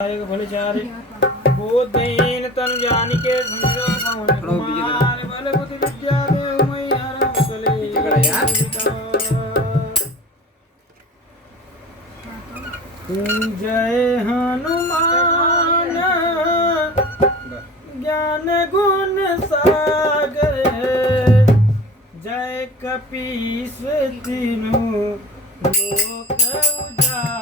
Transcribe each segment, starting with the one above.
भले चारे बोधहीन तन जान के समझो कौन कुमार बल बुद्धि विद्या देव मैया कले जय हनुमान ज्ञान गुण सागर जय कपीस तीनों लोक उजागर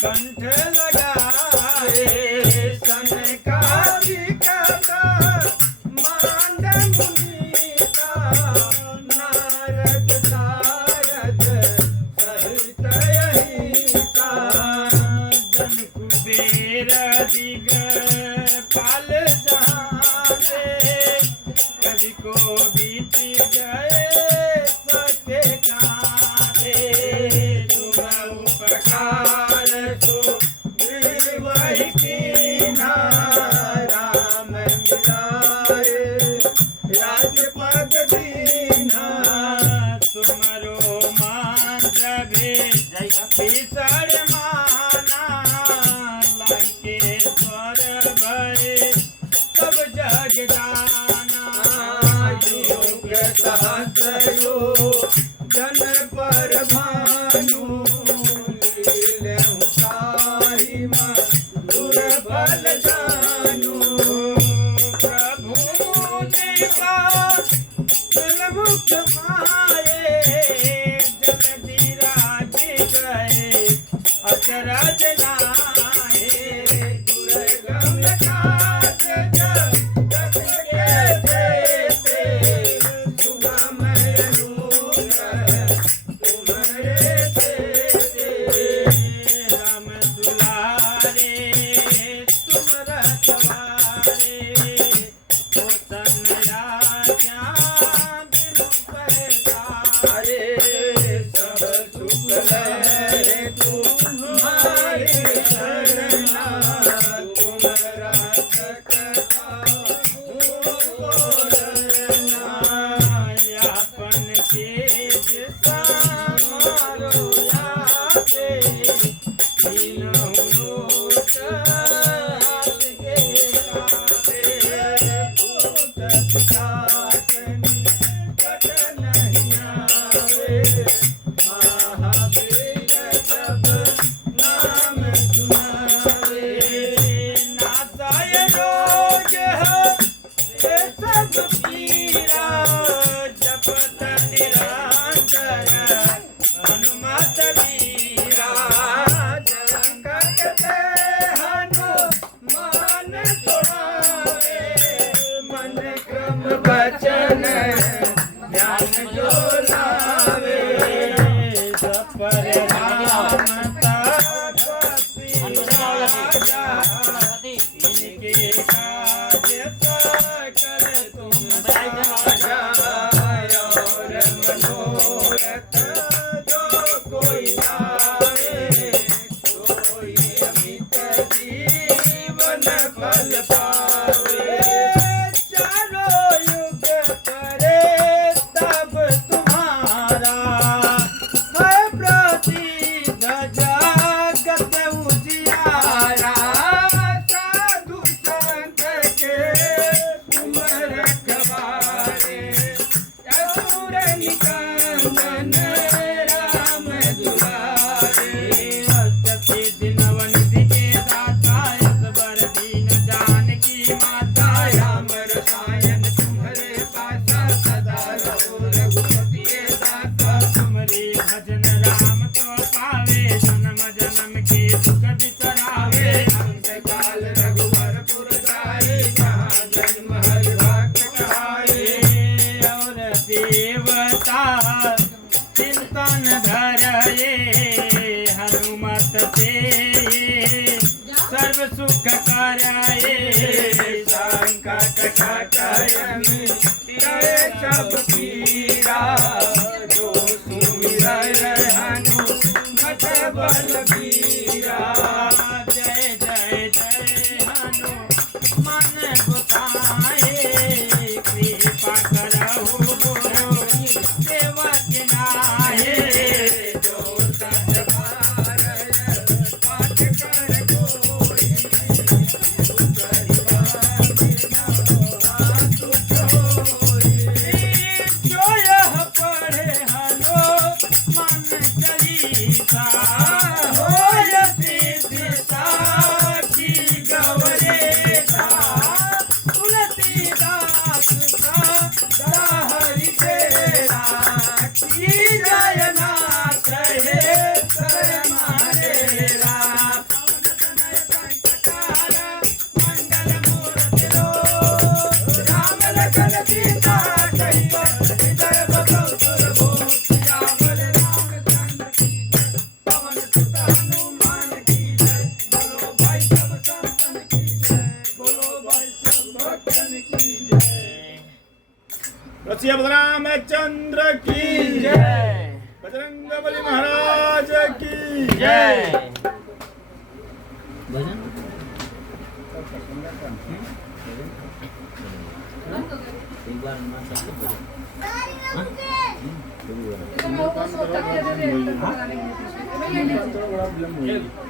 कंठ लगाए सन का मांड मुनीता नारद सारद सहित यहिता जन कुबेर दिग पाल जाने कवि को बीत गए सके काहे तुम उपकार राम मिलाए राजपद दीना तुमरो मंत्र भीषण माना लंकेश्वर भय सब जग जाना योग सहस्र योग जन पर भानु दुर्बल जानू प्रभु देवा जलमुख माए जलधि राज गए अचरज नाए दुर्गम काज जगत के देते सुगमय अनुग्रह तुम्हारे देते राम दुलारे के बचन ध्यान जो लावे सपर राम तपस्वी राजा इनके काज सकल तुम साजा और मनोरथ जो कोई लावे कोई अमित जीवन फल पावे चिंतन धरये हनुमत से सर्व सुख करये संकट कटयन सब पीरा जो सुमिरय हनुमत बलबीरा जय जय जय हनुमान गोसाई कृपा करहु रामचंद्र की जय बजरंगबली महाराज की जय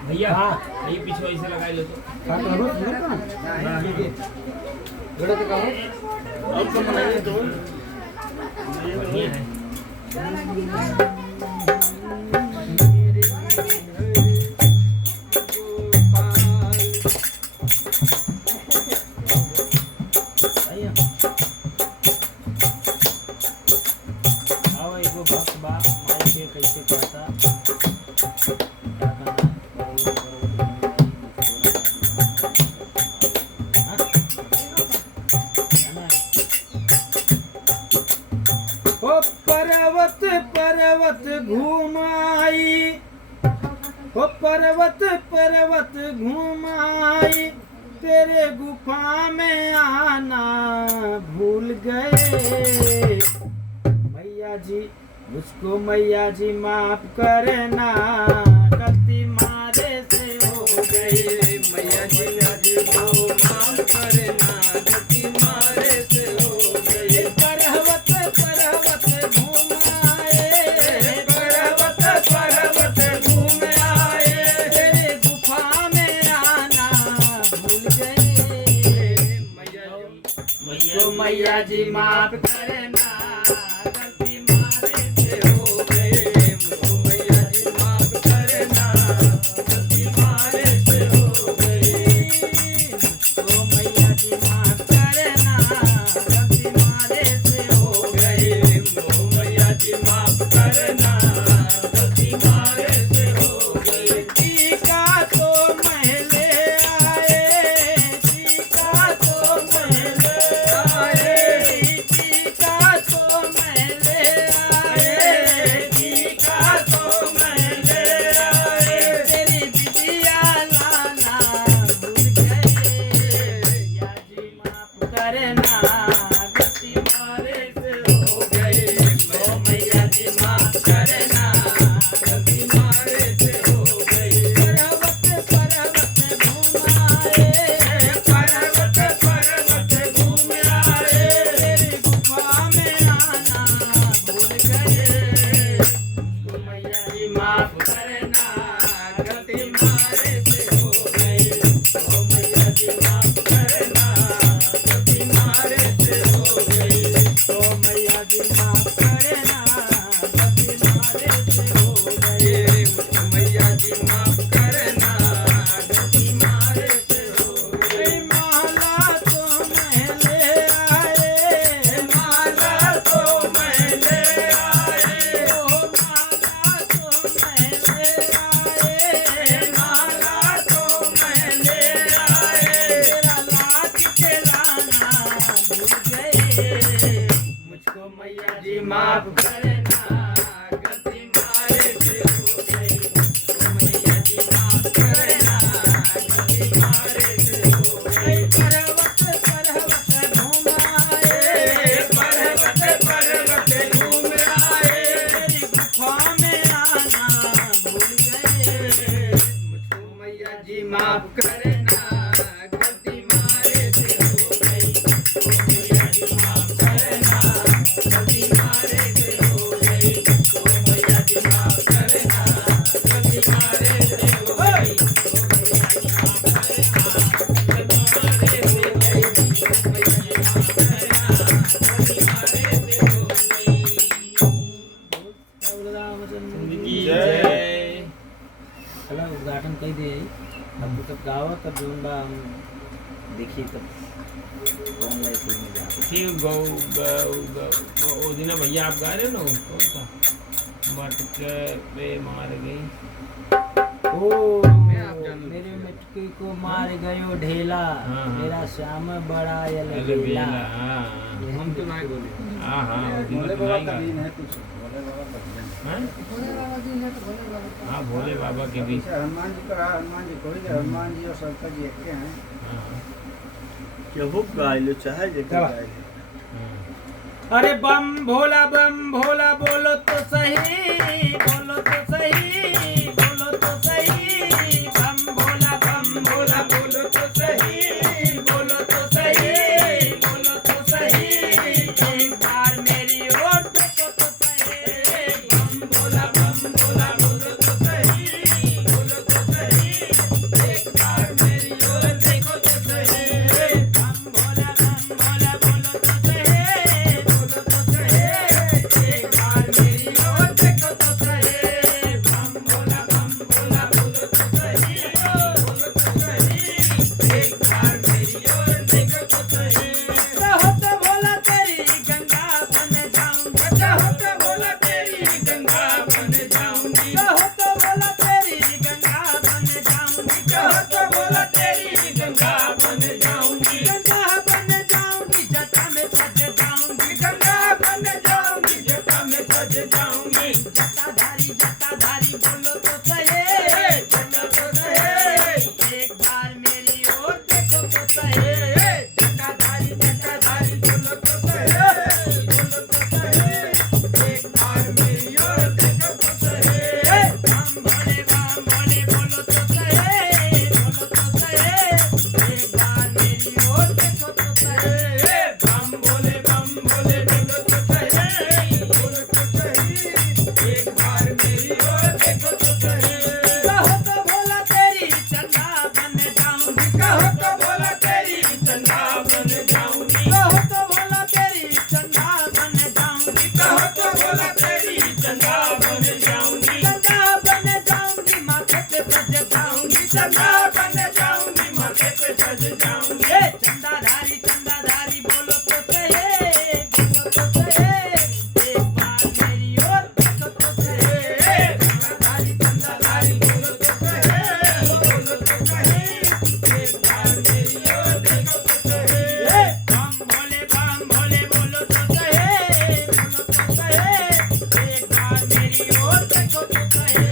भैया ये पीछे ऐसे लगा लो तो कैसे कहता पर्वत पर्वत घुमाई हो पर्वत पर्वत घुमाई तेरे गुफा में आना भूल गए मैया जी मुझको मैया जी माफ करना गलती मारे से हो गई मैया जी माफ करना गलती मारे से हो गई पर्वत पर्वत घूम आए तेरे मैया जी माफ करना गलती मारे से हो गई मुझको मैया जी माफ करना गलती मारे से हो गई मुझको मैया जी माफ करना गलती मारे से हो गई मुझको मैया जी माफ करना गलती मारे से हो गई टीका तो महले आए टीका तो महले आए टीका तो महले आए टीका तो महले आए तेरी बिटिया लाना भूल गए या जी माफ करना गलती मारे से हो गई तो मैया जी माफ करना गलती मारे से हो गई पर्वत पर्वत घुमाए पर्वत घूम आए तेरी गुफा में आना भूल गए मुझको मैया जी माफ करना गलती मारे से हो गई तो मैया जी माफ करना गलती मारे से हो गई तो मैया जी माफ करना गलती मारे से हो गई मुझको मैया जी माफ करना गलती मारे से हो गई माला तो महले आए माला तो महले आए ओ माला तो महले आए माला तो महले आए तेरा लाख खिलाना भूल गए मुझको मैया जी माफ करना गलती मारे से हो गई तो मैया जी माफ करना गलती मारे से हो गई पर्वत पर्वत घुमाए पर्वत घूम आए तेरी गुफा में आना भूल गए मुझको मैया जी माफ करना गलती मारे से हो गई तो मैया जी माफ करना गलती मारे से हो गई तो मैया जी माफ करना गलती मारे से हो गई तो मैया जी माफ करना गलती मारे से हो गई तो मैया जी माफ करना गलती मारे से हो गई रामचंद्र की जय चला उद्घाटन कही दे अब तब गावा तब जोन बा हम देखी तब कौन लाइफ में जा ठीक गौ वो दिन भैया आप गा रहे हो ना कौन सा मटके पे मार गई ओ मेरे मटके को मार गयो ढेला हाँ। मेरा श्याम बड़ा यल अरे बेला बेला हाँ हम तो नहीं बोले हाँ हाँ वो दिन भोले तो बाबा नहीं का गा दिन है कुछ भोले बाबा का दिन हाँ? भोले बाबा जी है तो भोले बाबा का। हाँ भोले बाबा के भी जैसे हनुमान जी का हनुमान जी को ही हनुमान जी और शंकर जी एक के हैं हाँ केहू गाइलो चाहे जे चला। गाइलो हाँ अरे बम भोला बोलो तो सही बोलो तो सही बोलो तो सही बम भोला बोलो तो सही बोलो तो सही बोलो तो सही एक बार मेरी ओर देखो तो सही बम भोला बोलो तो सही बोलो तो सही एक बार मेरी ओर देखो तो सही बम भोला बोलो तो सही बोलो तो सही एक बार मेरी ओर देखो तो सही चंदा बन जाऊंगी माथे पे सज जाऊंगी ए चंदाधारी चंदाधारी बोलो तो सही एक बार मेरी ओर देखो तो सही चंदाधारी चंदाधारी बोलो तो सही एक बार मेरी ओर देखो तो सही बम भोले बोलो तो सही एक बार मेरी ओर देखो तो सही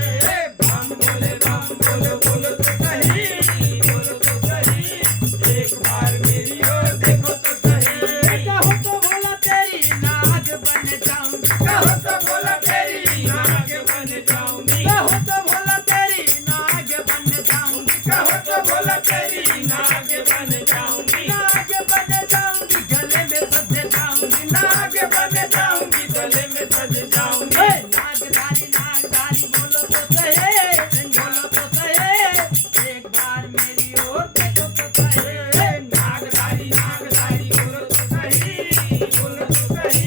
बम भोले बोलो तो सही एक बार मेरी ओर देखो तो सही कहो तो भोला तेरी नाग बन जाऊंगी कहो तो बोला तेरी नाग बन जाऊंगी कहो तो भोला तेरी नाग बन जाऊंगी कहो तो बोला तेरी नाग बन जाऊंगी नाग बन जाऊंगी गले में सज जाऊंगी नाग बन जाऊंगी गले में सज जाऊंगी नागधारी बोलो तो सही एक बार मेरी ओर देखो तो सही नागधारी बोलो तो सही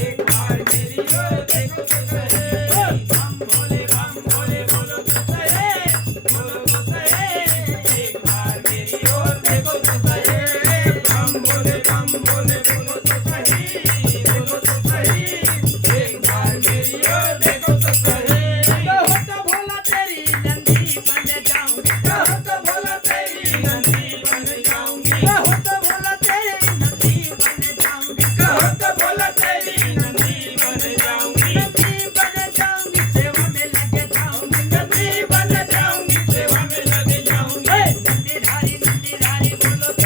एक बार मेरी ओर देखो तो सही बम भोले बोलो तो सही एक बार मेरी ओर देखो तो सही बम भोले बोलो तो सही एक बार मेरी ओर देखो तो सही कहो तो भोला तेरी नंदी बन जाऊंगी कहो तो बोला तेरी नंदी बन जाऊंगी कहो तो भोला तेरी नंदी बन जाऊंगी कहो तो बोला तेरी नंदी बन जाऊंगी नंदी बन जाऊंगी सेवा में लग जाऊंगी नंदी बन जाऊंगी सेवा में लग जाऊंगी नंदीधारी बोलो तो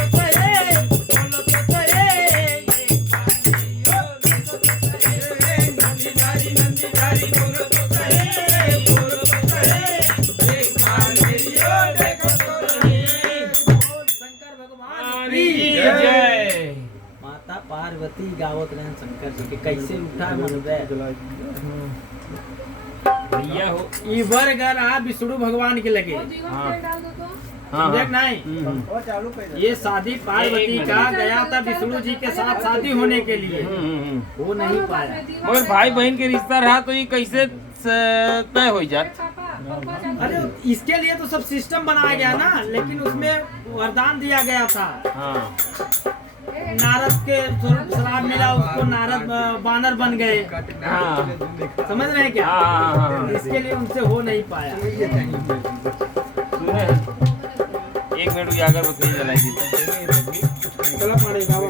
सही नंदीधारी बोलो तो सही एक बार मेरी ओर देखो तो सही शंकर भगवान की जय माता पार्वती गावत रहन शंकर जी के कैसे उठा मनबे भैया हो ई बरगर आ विष्णु भगवान के लगे वो जीवन तेल डाल दो तो देख नहीं वो चालू कर ये शादी पार्वती का गया था विष्णु जी के साथ शादी होने के लिए वो नहीं पाया मगर भाई बहन के रिश्ता रहा तो ये कैसे तय हो जात अरे इसके लिए तो सब सिस्टम बनाया गया ना लेकिन उसमें वरदान दिया गया था हाँ नारद के श्राप मिला उसको नारद बानर बन गए हाँ समझ रहे हैं क्या हाँ इसके लिए उनसे हो नहीं पाया सुने 1 मिनट की अगरबत्ती जलाई दी चला पड़ेगा वो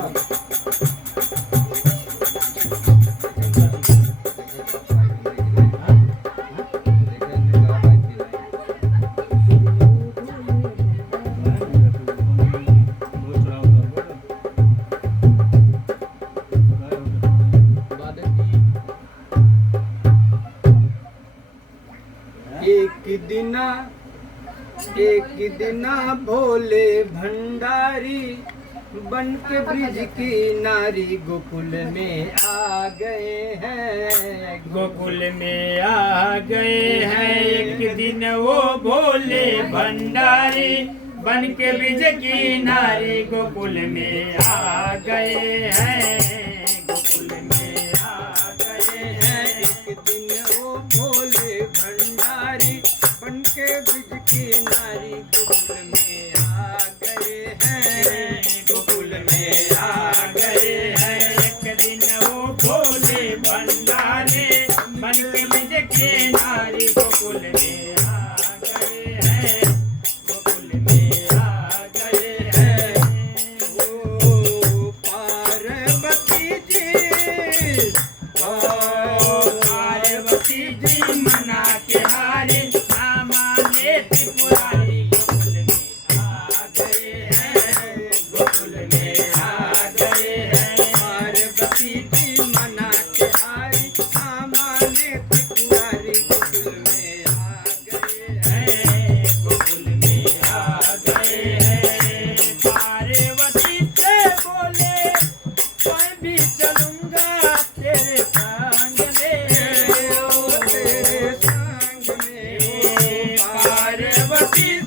एक दिना भोले भंडारी बन के ब्रिज की नारी गोकुल में आ गए हैं गोकुल में आ गए हैं एक दिन वो भोले भंडारी बन के ब्रिज की नारी गोकुल में आ गए हैं गोकुल में आ गए हैं एक दिन वो भोले भंडारी बन के ब्रिज की नारी गोकुल में आ गए हैं गोकुल में आ गए हैं एक दिन वो भोले भंडारी बन के ब्रिज की नारी गोकुल में आ गए हैं गोकुल में आ गए हैं ओ पार्वती जी पार्वती जी मना के हारे माने त्रिपुरारी गोकुल में आ गए हैं गोकुल में आ गए हैं पार्वती जी मना के आई माने त्रिपुरारी गोकुल में आ गए हैं गोकुल में आ गए हैं पार्वती से बोले मैं भी चलूंगा तेरे संग में ओ तेरे संग में पार्वती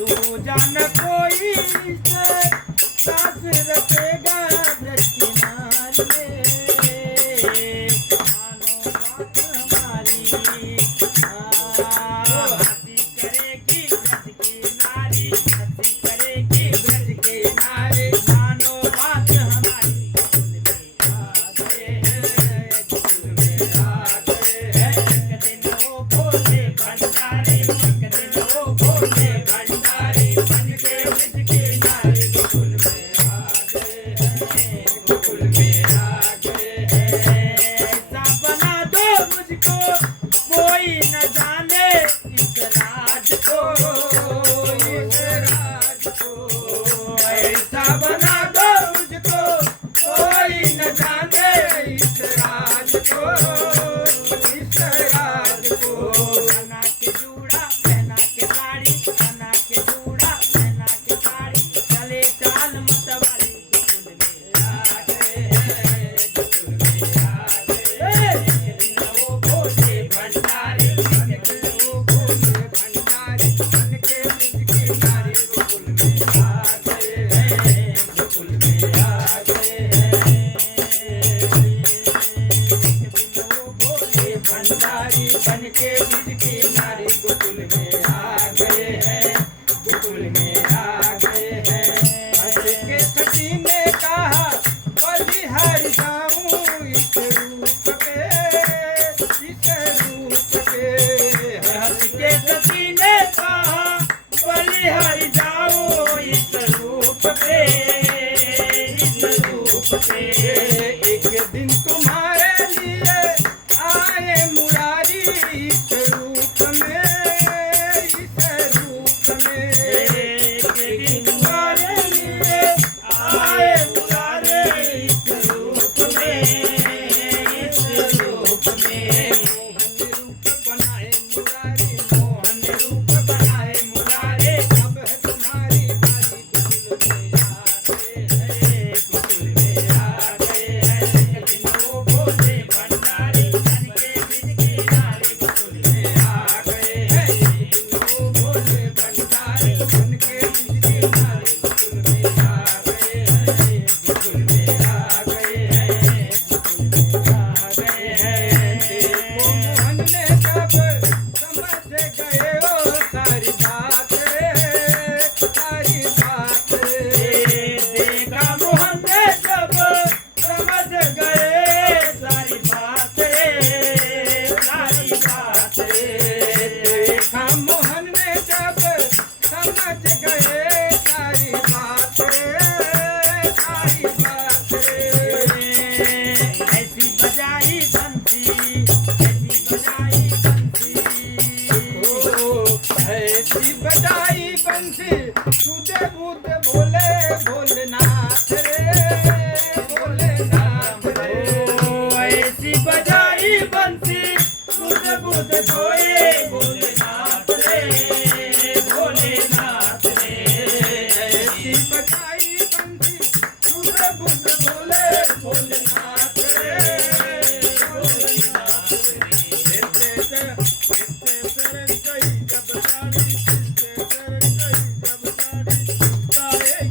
दूजा न कोई से सास रखेगा ब्रज किनारे मानो बात हमारी हंसी करेगी ब्रज की नारी हंसी करेगी ब्रज के नारे मानो बात हमारी गोकुल में आ गए हैं एक दिन वो भोले भंडारी एक दिन वो भोले भंडारी बन के ब्रज के नारे गोकुल में आ गए हैं गोकुल में आ गए हैं ऐसा बना दो मुझको कोई न जाने इस राज को इस राज को ऐसा बना दो मुझको कोई न जाने इस राज को इस राज को बना के जूड़ा पहना के साड़ी बना के जूड़ा पहना के साड़ी चले चाल मतवाली गोकुल में आ गए हैं गोकुल में आ गए हैं एक दिन वो भोले भंडारी एक दिन वो भोले भंडारी बन के ब्रज के नारे गोकुल में आ गए हैं गोकुल में आ गए हैं एक दिन वो भोले भंडारी बन के ब्रज के नारे गोकुल में आ गए हैं गोकुल में आ गए हैं हंस के सती ने कहा बलिहार जाऊं इस रूप पे हंस के सती ने कहा बलिहार जाऊं इस रूप पे एक दिन तुम्हारे लिए आए मुरारी इस रूप में एक दिन तुम्हारे लिए आए मुरारी इस रूप में मोहन रूप बनाए मुरारी अब है तुम्हारी बारी गोकुल में आ गए हैं एक दिन वो भोले भंडारी बन के ब्रज के नारे गोकुल में आ गए हैं एक दिन वो भोले भंडारी बन के ब्रज के नारे गोकुल में आ गए हैं गोकुल में आ गए हैं गोकुल में आ गए हैं देखो मोहन ने कब समझ गए ओ सारी बात सारी बात देखा मोहन ने जब समझ गए सारी बात सारी बात देखा मोहन ने जब समझ गए सारी बात सारी बात ऐसी बजाई बंसी ऐसी बजाई बंसी सुधे बुध भोले भोलेनाथ रे भोलेनाथ रे ऐसी बजाई बंसी सुधे बुध भोले भोलेनाथ रे भोलेनाथ रे ऐसी बजाई बंसी सुधे बुध भोले भोलेनाथ रे भोलेनाथ रे जब साड़ी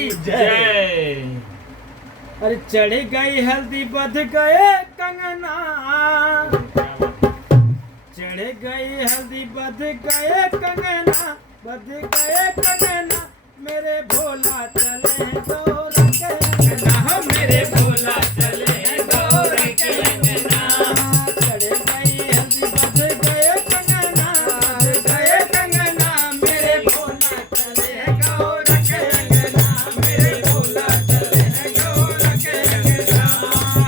की जय। अरे चढ़ गई हल्दी बध गए कंगना, चढ़ गई हल्दी बध गए कंगना, बध गए कंगना, मेरे भोला चले गौर के अंगना, मेरे भोला चले गौर के अंगना। चढ़ गई हल्दी बध गए कंगना, बध गए कंगना, मेरे भोला चले गौर के अंगना, मेरे भोला चले गौर के अंगना।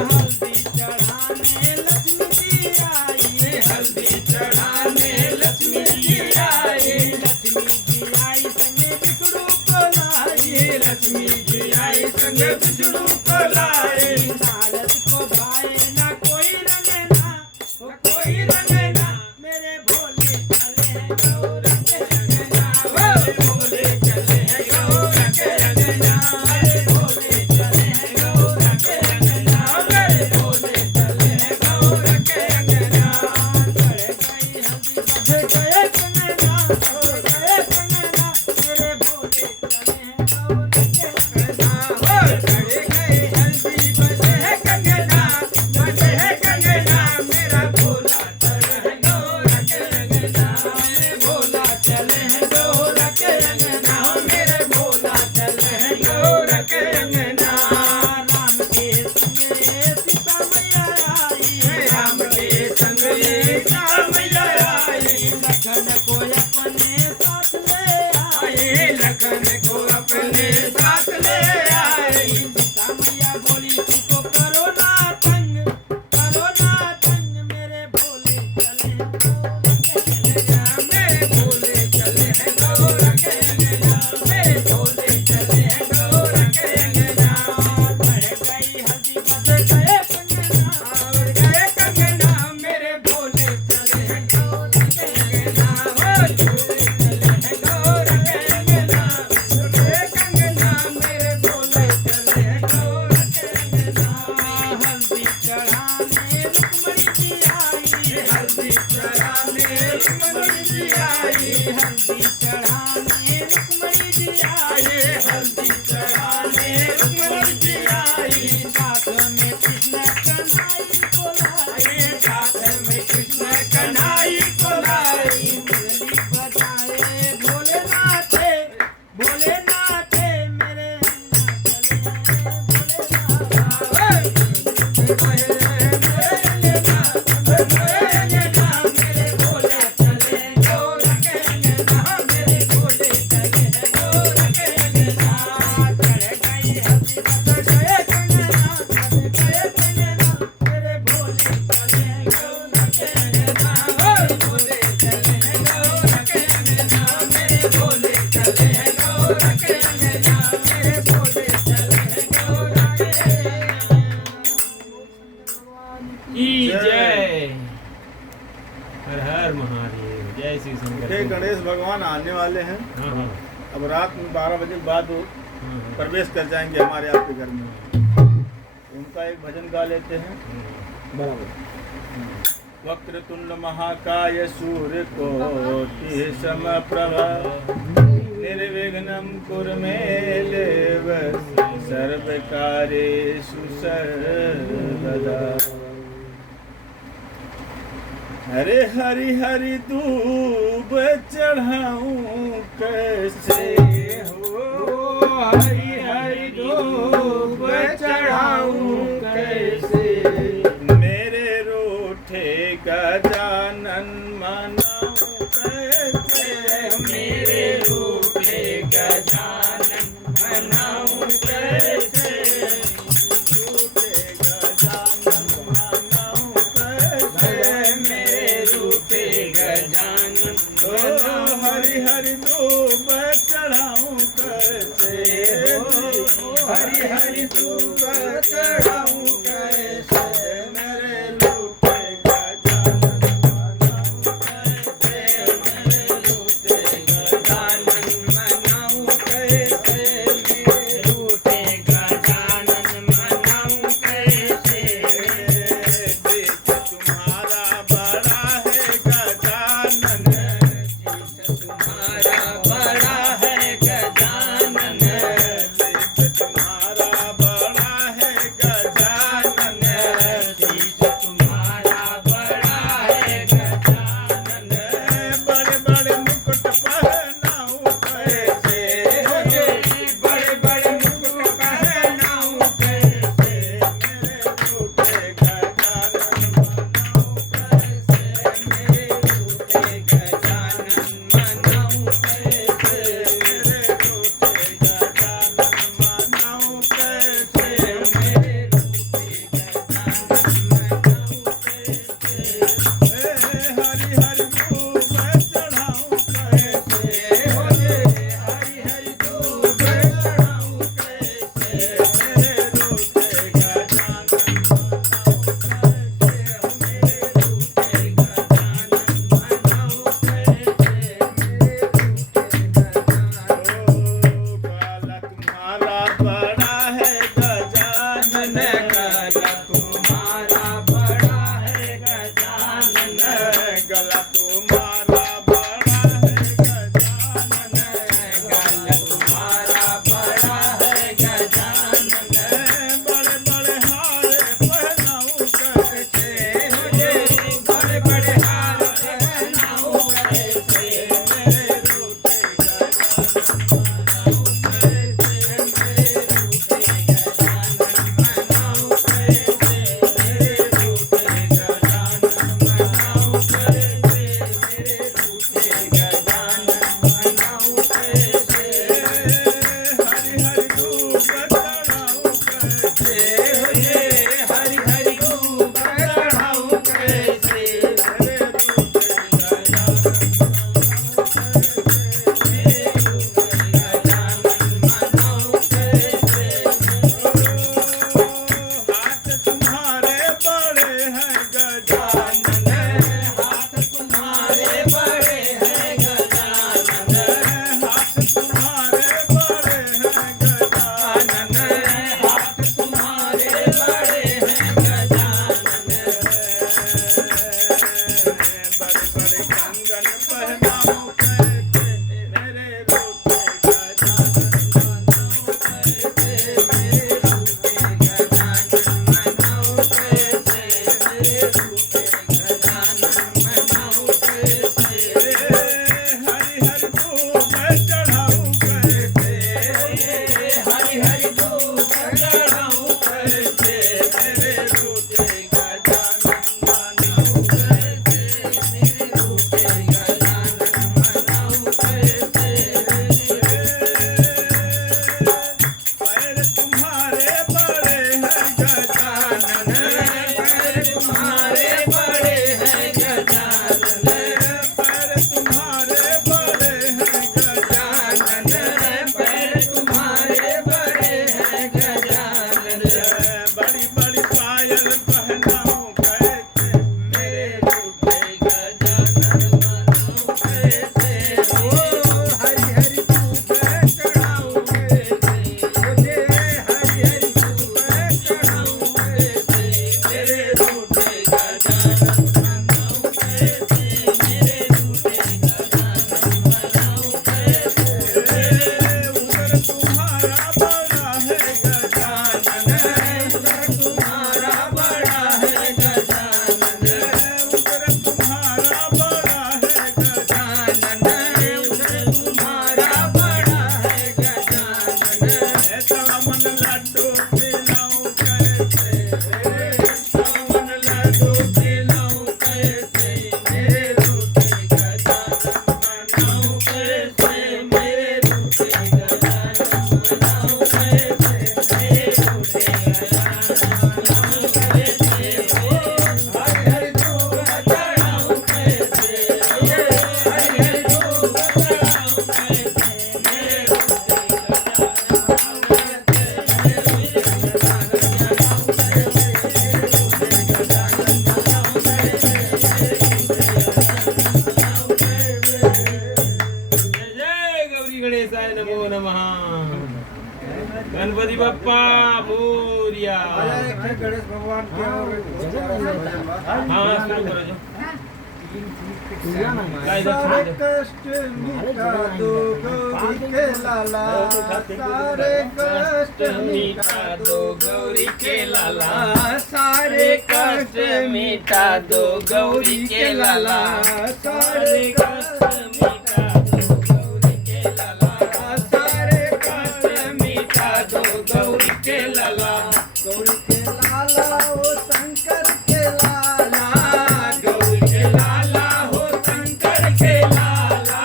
हल्दी चढ़ाने लक्ष्मी जी आई, हल्दी चढ़ाने लक्ष्मी जी आई, लक्ष्मी जी आई संगे बिगड़ू को लाई, लक्ष्मी जी आई संगे बिगड़ू को लाई। नारद को भाए ना कोई रंगना, ओ कोई रंगना, मेरे भोले चले गौर के अंगना, मेरे भोले चले गौर के अंगना, मेरे भोले चले गौर के अंगना, मेरे भोले चले गौर के अंगना। चढ़ गई हल्दी बध गए कंगना, हो गए कंगना, मेरे भोले चले गौर के अंगना, हो चढ़ गई हल्दी बध कंगना, बध कंगना, मेरा भोला चले गौर के अंगना, मेरे भोला चले गौर के अंगना, मेरे भोला चले गौर के अंगना। राम के संगे सीता मैया आई, राम के संगे सीता मैया आई, लखन को अपने साथ ले आई, लखन को अपने साथ ले आई। सीता मैया बोली तू तो करो ना तंग, करो ना तंग, मेरे भोले चले गौर के अंगना, मेरे भोले चले गौर के अंगना, मेरे भोले चले गौर के अंगना। चढ़ गई हल्दी बध गए कंगना, उड़ गए कंगना, मेरे भोले चले गौर के अंगना, हो चले गौर के अंगना, उड़ गए कंगना, मेरे भोले चले गौर के अंगना। हल्दी चढ़ाने रुक्मणी जी आई, हल्दी चढ़ाने रुक्मणी जी आई, हल्दी चढ़ाने रुक्मणी जी आई, हल्दी चढ़ाने रुक्मणी जी आई। साथ में कृष्ण कन्हई को लाई, साथ में कृष्ण कन्हई को लाई। मुरली बजाए भोलेनाथ, भोलेनाथ, मेरे की जय। हर हर महादेव। जय श्री शंकर। ये गणेश भगवान आने वाले हैं। हाँ हाँ अब रात में 12 बजे के बाद वो हाँ, हाँ। प्रवेश कर जाएंगे हमारे आपके घर में। उनका एक भजन गा लेते हैं। वक्रतुंड महाकाय सूर्य कोटि समप्रभा निर्विघ्नं कुरु मे देव सर्वकार्येषु सर्वदा। हरे हरि हरि दूब चढ़ाऊं कैसे हो, हरि हरि दूब चढ़ाऊं कैसे, मेरे रूठे गजानन मनाऊं कैसे, मेरे रूठे गजानन मनाऊं कैसे, रूठे गजानन मनाऊं कैसे, मेरे रूठे गजानन ओ हरि हरि दूब चढ़ाऊं कैसे, हरि हरि दूब चढ़ाऊं कैसे, मेरे रूठे गजानन मनाऊं कैसे, मेरे रूठे गजानन मनाऊं कैसे, मेरे रूठे गजानन मनाऊं कैसे। देख तुम्हारा बड़ा है गजानन, देख तुम्हारा बड़ा है गजानन, देख चढ़ाऊं कैसे हरि हरि धूप चढ़ाऊं कैसे मेरे रूठे गजानन हाथ तुम्हारे बड़े हैं गजानन हाथ तुम्हारे बड़े हैं गजानन हाथ तुम्हारे बड़े हैं गजानन हाथ तुम्हारे बड़े हैं गजानन बड़े बड़े कंगन पहनाऊं कैसे मेरे रूठे हरि हरि धूप चढ़ाऊं कैसे हरि हरि धूप चढ़ाऊं कैसे मेरे रूठे गजानन मनाऊं मेरे रूठे गजानन मनाऊं कैसे पैर तुम्हारे बड़े हैं गजानन पैर तुम्हारे बड़े हैं गजानन पैर तुम्हारे बड़े हैं गजानन पैर तुम्हारे बड़े हैं गजानन बड़ी बड़ी पायल पहनाऊं कैसे मेरे रूठे गजानन मनाऊं कैसे हरि हरि धूप चढ़ाऊं मुझे हरि हरि धूप चढ़ाऊं मेरे रूठे गजानन मनाऊं कैसे मेरे रूठे गजानन मनाऊं कैसे उधर तुम्हारा बड़ा है गजानन उधर तुम्हारा बड़ा है गजानन उधर तुम्हारा बड़ा है गजानन उधर तुम्हारा बड़ा है गजानन सावन लड्डू खिलाऊं कैसे सावन लड्डू खिलाऊं कैसे मेरे रूठे गजानन मनाऊं कैसे मेरे रूठे गजानन मनाऊं कैसे मेरे रूठे गजानन मनाऊं कैसे हरि हरि धूप चढ़ाऊं कैसे हरि हरि धूप चढ़ाऊं कैसे मेरे रूठे जय गौरी गणेशाय नमो नमः गणपति बप्पा मोरिया गणेश भगवान के हाँ शुरू करो जो कष्ट मिटा दो गौरी के लाला सारे कष्ट मिटा दो गौरी के लाला सारे कष्ट मिटा दो गौरी के लाला सारे कष्ट मिटा दो गौरी के लाला सारे कष्ट मिटा दो गौरी के लाला गौरी के लाला ओ शंकर के लाला गौरी के लाला हो शंकर के लाला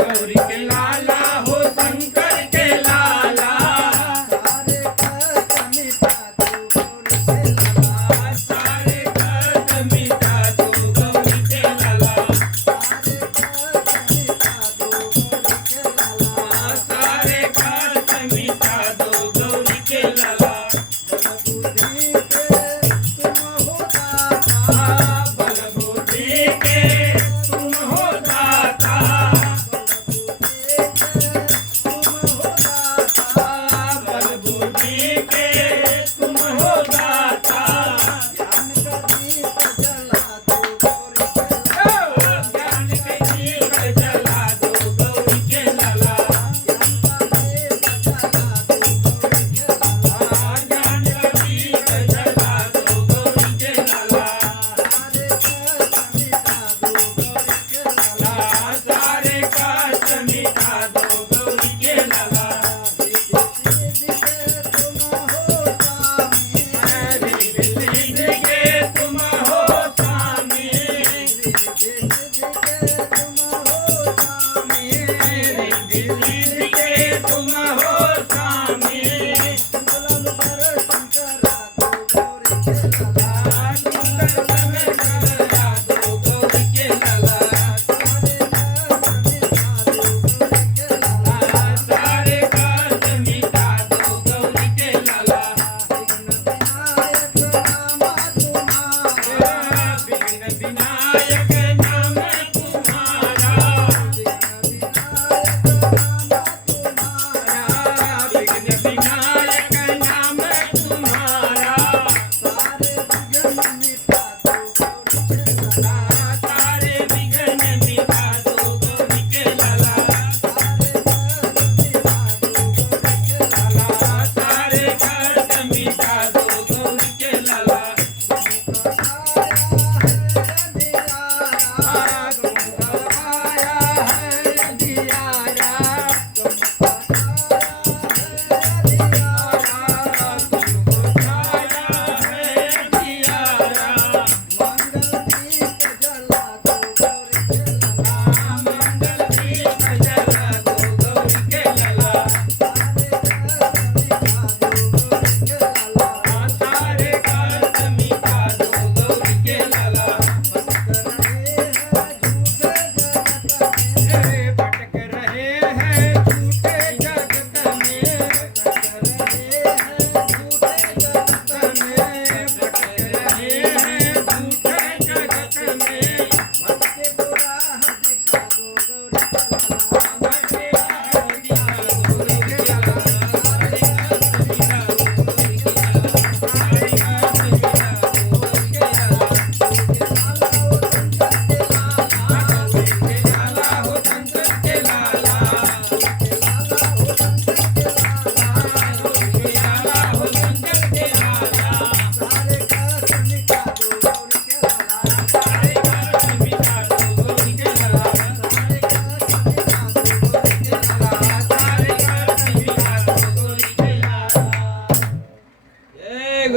गौरी के लाला ओ शंकर के लाला सारे कष्ट मिटा दो गौरी के लाला सारे कष्ट मिटा दो गौरी के लाला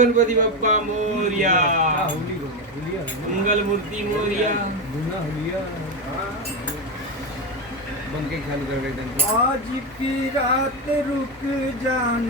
गणपति बप्पा मोरिया, होली हो गया, होलिया मंगल मूर्ति मोरिया। गुना होलिया बंके चालू कर गए आज की रात रुक जाना